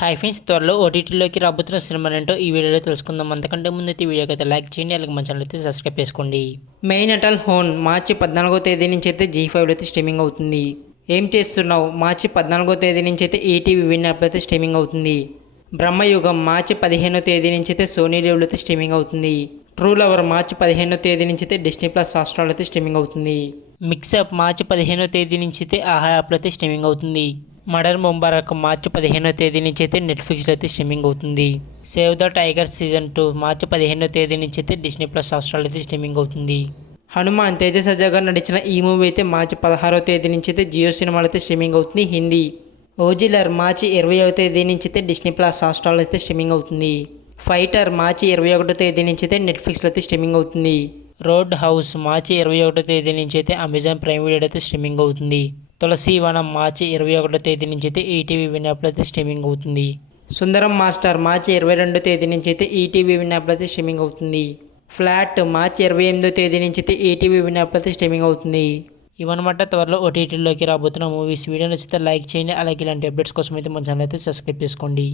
Hi friends, త్వరలో ఓటీటీలోకి రాబోతున్న cinema ఏంటో ఈ వీడియోలో తెలుసుకుందాం. అంతకంటే ముందు అయితే వీడియోకి అయితే లైక్ చేయండి, అలాగే మన ఛానల్ అయితే సబ్స్క్రైబ్ చేసుకోండి. మెయిన్ అటల్ హోన్ మార్చి 14వ తేదీ నుంచి అయితే G5 అయితే స్ట్రీమింగ్ అవుతుంది. ఏం చేస్తున్నావు మార్చి 14వ తేదీ నుంచి అయితే ఈటీవీ విన్ యాప్ అయితే స్ట్రీమింగ్ అవుతుంది. బ్రహ్మయుగం మార్చి 15వ తేదీ నుంచి అయితే సోనీ లీవ్లో అయితే స్ట్రీమింగ్ అవుతుంది. ట్రూ లవర్ మార్చి 15వ తేదీ నుంచి అయితే డిస్నీ ప్లస్ హాట్‌స్టార్లో అయితే స్ట్రీమింగ్ అవుతుంది. మిక్సప్ మార్చి 15వ తేదీ నుంచి అయితే ఆహా యాప్లో అయితే స్ట్రీమింగ్ అవుతుంది. మర్డర్ ముంబారక్ మార్చి 15వ తేదీ నుంచి అయితే నెట్ఫ్లిక్స్లో అయితే స్ట్రీమింగ్ అవుతుంది. సేవ్ ద టైగర్ సీజన్ 2 మార్చి 15వ తేదీ నుంచి అయితే డిస్నీ ప్లస్ హాట్‌స్టార్లో అయితే స్ట్రీమింగ్ అవుతుంది. హనుమాన్ తేజ సజ్జా గారు నటించిన ఈ మూవీ అయితే మార్చి 16వ తేదీ నుంచి అయితే జియో సినిమాలో అయితే స్ట్రీమింగ్ అవుతుంది హిందీ. ఓజిలర్ మార్చి 20వ తేదీ నుంచి అయితే డిస్నీ ప్లస్ హాట్‌స్టార్లో అయితే స్ట్రీమింగ్ అవుతుంది. ఫైటర్ మార్చి 21వ తేదీ నుంచి అయితే నెట్ఫ్లిక్స్లో అయితే స్ట్రీమింగ్ అవుతుంది. రోడ్ హౌస్ మార్చి 21వ తేదీ నుంచి అయితే అమెజాన్ ప్రైమ్ వీడియో అయితే స్ట్రీమింగ్ అవుతుంది. తులసి వనం మార్చి 21వ తేదీ నుంచి అయితే ఈటీవీ విన్ యాప్లో అయితే స్ట్రీమింగ్ అవుతుంది. సుందరం మాస్టర్ మార్చి 22వ తేదీ నుంచి అయితే ఈటీవీ విన్ యాప్లో అయితే స్ట్రీమింగ్ అవుతుంది. ఫ్లాట్ మార్చి 28వ తేదీ నుంచి అయితే ఈటీవీ విన్ యాప్లో అయితే స్ట్రీమింగ్ అవుతుంది. ఇవన్నమాట త్వరలో ఓటీటీలోకి రాబోతున్న మూవీస్. వీడియో నచ్చితే లైక్ చేయండి, అలాగే ఇలాంటి అప్డేట్స్ కోసం అయితే మన ఛానల్ అయితే సబ్స్క్రైబ్ చేసుకోండి.